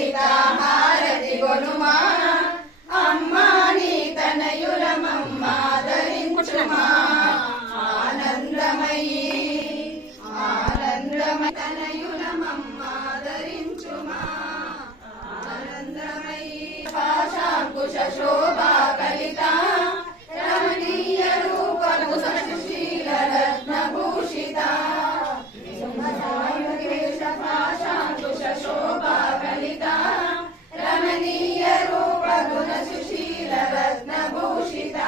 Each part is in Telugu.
శ్రీలలిత హారతి గొనుమా అమ్మా నీ తనయులమమ్మాదరించుమా ఆనందమయీ ఆనందమయ తనయులమమ్మాదరించుమా ఆనందమయీ పాశాంకుశ శోభా కలిత రమణీయ రూపము సుశీల రత్నభూషిత పాశాంకుశ శోభా కలిత రమణీయ రూపగుణ సుశీల రత్నభూషిత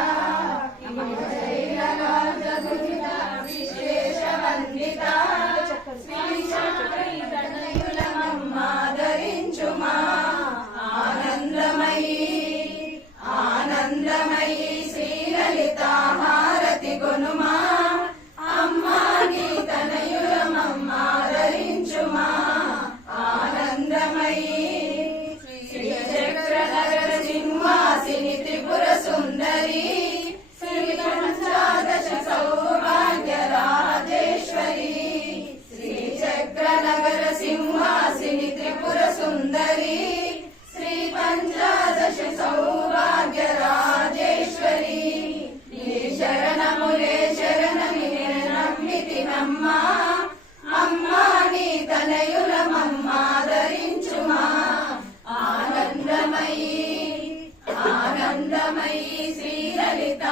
విశేష వందిత శ్రీశైలమమ్మాదరించుమా ఆనందమయీ ఆనందమయీ శ్రీలలిత హారతి గొనుమా అమ్మా నీ తనయులమమ్మాదరించుమా ఆనందమయీ శ్రీచక్రనగర సింహాసిని త్రిపుర సుందరి శ్రీ పంచాదశ సౌభాగ్య రాజేశ్వరి శ్రీచక్రనగర సింహాసిని త్రిపుర సుందరి శ్రీ పంచాదశ సౌభాగ్య రాజేశ్వరి నీ శరణములే శరణమి నమ్మితినమ్మా అమ్మా నీ తనయులమమ్మాదరించుమా ఆనందమయీ ఆనందమయీ శ్రీలలిత